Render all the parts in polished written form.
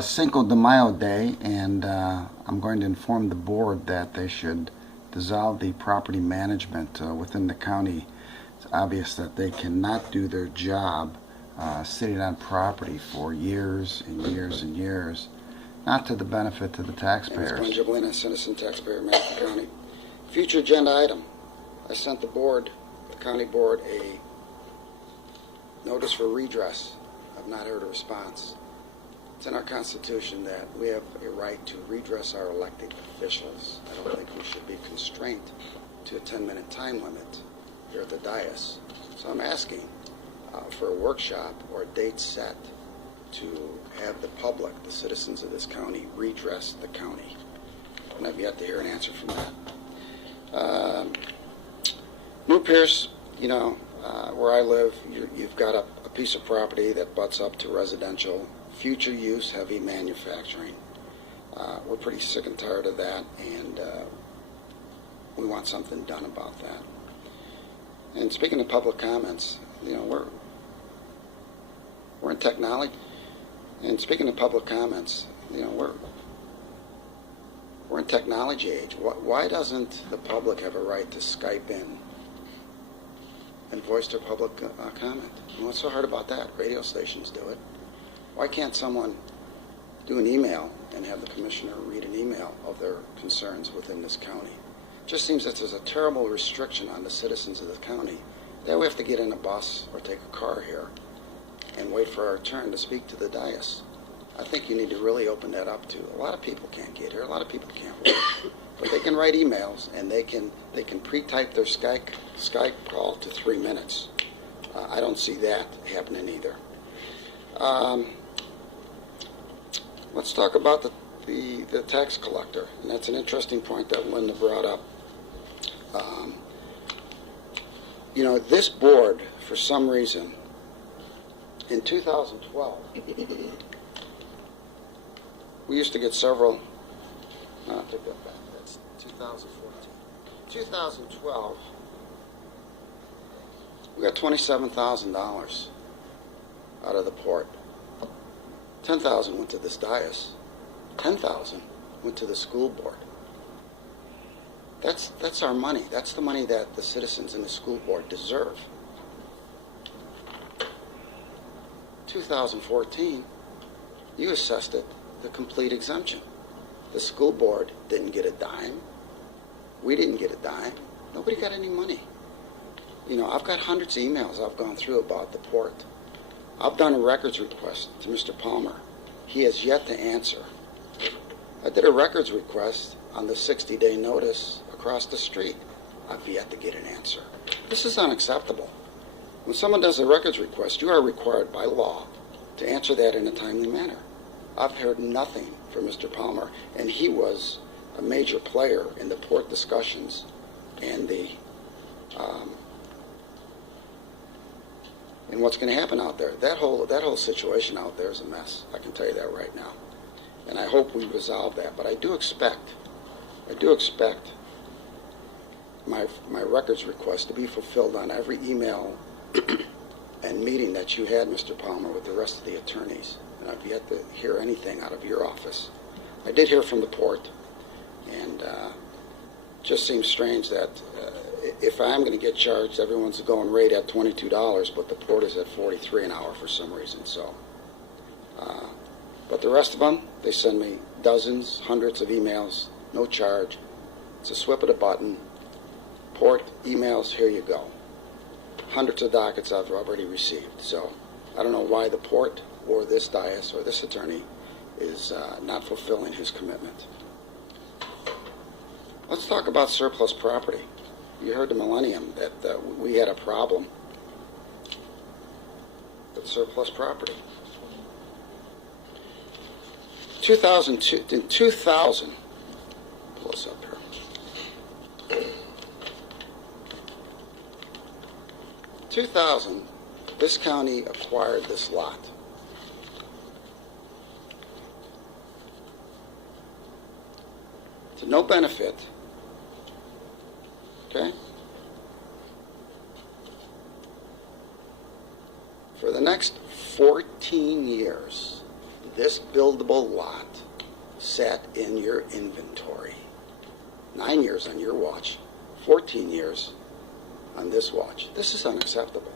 Cinco de Mayo Day, and I'm going to inform the board that they should dissolve the property management within the county. It's obvious that they cannot do their job sitting on property for years and years and years, not to the benefit to the taxpayers. Glenn Giblina, citizen taxpayer, Madison County. Future agenda item. I sent the board, the county board, a notice for redress. I've not heard a response. It's in our Constitution that we have a right to redress our elected officials. I don't think we should be constrained to a 10-minute time limit here at the dais. So I'm asking for a workshop or a date set to have the public, the citizens of this county, redress the county. And I've yet to hear an answer from that. New Pierce, where I live, you've got a piece of property that butts up to residential, future use, heavy manufacturing. We're pretty sick and tired of that, and we want something done about that. And speaking of public comments, we're in technology. And speaking of public comments, we're in technology age. Why doesn't the public have a right to Skype in and voice their public comment? What's so hard about that? Radio stations do it. Why can't someone do an email and have the commissioner read an email of their concerns within this county? It just seems that there's a terrible restriction on the citizens of the county that we have to get in a bus or take a car here and wait for our turn to speak to the dais. I think you need to really open that up to. A lot of people can't get here. A lot of people can't work. But they can write emails, and they can pre-type their Skype call to 3 minutes. I don't see that happening either. Let's talk about the tax collector, and that's an interesting point that Linda brought up. This board, for some reason, in 2012, we used to get several. No, I'll take that back. That's 2014. 2012, we got $27,000 out of the port. $10,000 went to this dais. $10,000 went to the school board. That's our money. That's the money that the citizens in the school board deserve. 2014, you assessed it the complete exemption. The school board didn't get a dime. We didn't get a dime. Nobody got any money. I've got hundreds of emails I've gone through about the port. I've done a records request to Mr. Palmer. He has yet to answer. I did a records request on the 60-day notice across the street. I've yet to get an answer. This is unacceptable. When someone does a records request, you are required by law to answer that in a timely manner. I've heard nothing from Mr. Palmer, and he was a major player in the port discussions and and what's going to happen out there. That whole situation out there is a mess. I can tell you that right now, and I hope we resolve that. But I do expect my records request to be fulfilled on every email and meeting that you had, Mr. Palmer, with the rest of the attorneys. And I've yet to hear anything out of your office. I did hear from the port, and just seems strange that if I'm going to get charged, everyone's going rate at $22, but the port is at $43 an hour for some reason. So, but the rest of them, they send me dozens, hundreds of emails, no charge. It's a swip of the button. Port emails, here you go. Hundreds of dockets I've already received. So I don't know why the port or this dais or this attorney is not fulfilling his commitment. Let's talk about surplus property. You heard the Millennium that we had a problem with surplus property. 2002, in 2000, pull this up here. 2000, this county acquired this lot. To no benefit, okay? For the next 14 years, this buildable lot sat in your inventory? 9 years on your watch, 14 years on this watch. This is unacceptable.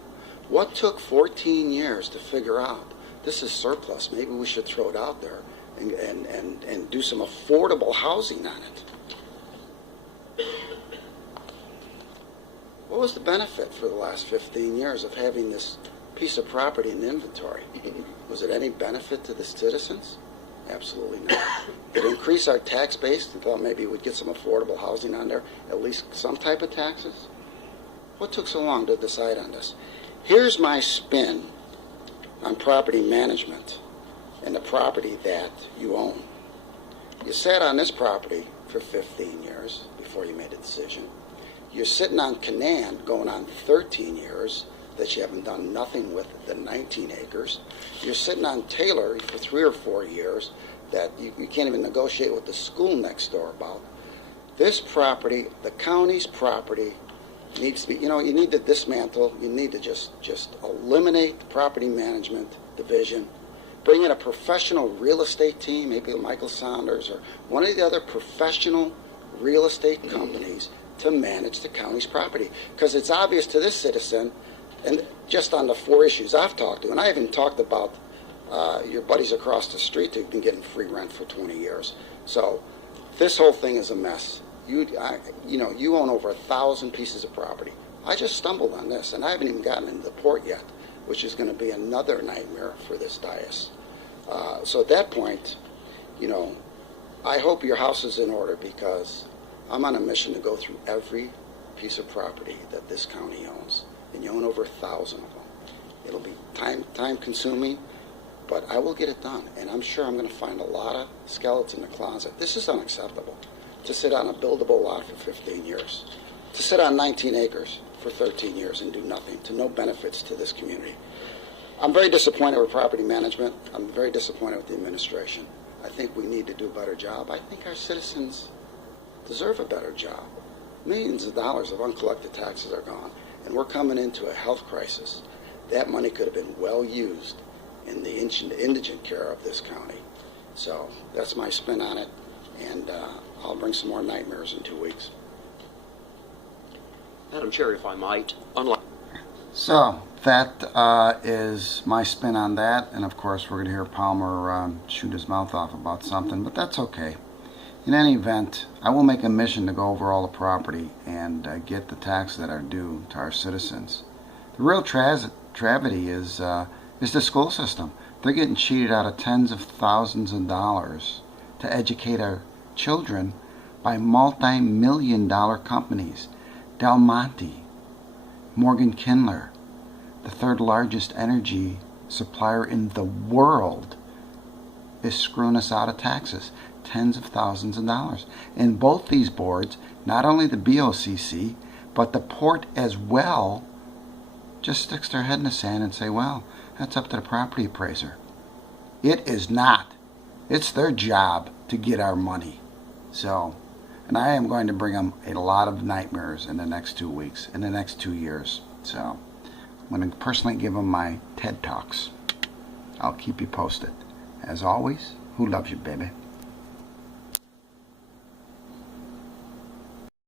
What took 14 years to figure out this is surplus? Maybe we should throw it out there and do some affordable housing on it. What was the benefit for the last 15 years of having this piece of property in inventory? Was it any benefit to the citizens? Absolutely not. It increased our tax base and thought maybe we'd get some affordable housing on there, at least some type of taxes. What took so long to decide on this? Here's my spin on property management and the property that you own. You sat on this property for 15 years before you made a decision. You're sitting on Canaan going on 13 years that you haven't done nothing with the 19 acres. You're sitting on Taylor for 3 or 4 years that you can't even negotiate with the school next door about. This property, the county's property, needs to be, you need to dismantle. You need to just eliminate the property management division. Bring in a professional real estate team, maybe Michael Saunders or one of the other professional real estate companies to manage the county's property. Because it's obvious to this citizen, and just on the 4 issues I've talked to, and I haven't talked about your buddies across the street who've been getting free rent for 20 years. So this whole thing is a mess. You own over 1,000 pieces of property. I just stumbled on this, and I haven't even gotten into the port yet, which is going to be another nightmare for this dais. So at that point, I hope your house is in order, because I'm on a mission to go through every piece of property that this county owns, and you own over 1,000 of them. It'll be time consuming, but I will get it done, and I'm sure I'm going to find a lot of skeletons in the closet. This is unacceptable, to sit on a buildable lot for 15 years, to sit on 19 acres for 13 years and do nothing, to no benefits to this community. I'm very disappointed with property management. I'm very disappointed with the administration. I think we need to do a better job. I think our citizens deserve a better job. Millions of dollars of uncollected taxes are gone, and we're coming into a health crisis. That money could have been well used in the indigent care of this county. So that's my spin on it, and I'll bring some more nightmares in 2 weeks. Madam Chair, if I might, So that is my spin on that, and of course we're going to hear Palmer shoot his mouth off about something, but that's okay. In any event, I will make a mission to go over all the property and get the taxes that are due to our citizens. The real tragedy is the school system. They're getting cheated out of tens of thousands of dollars to educate our children by multi-million-dollar companies. Del Monte, Morgan Kindler, the third largest energy supplier in the world, is screwing us out of taxes, tens of thousands of dollars. And both these boards, not only the BOCC, but the port as well, just sticks their head in the sand and say, well, that's up to the property appraiser. It is not. It's their job to get our money. So, and I am going to bring them a lot of nightmares in the next 2 weeks, in the next 2 years. So, I'm going to personally give them my TED Talks. I'll keep you posted. As always, who loves you, baby?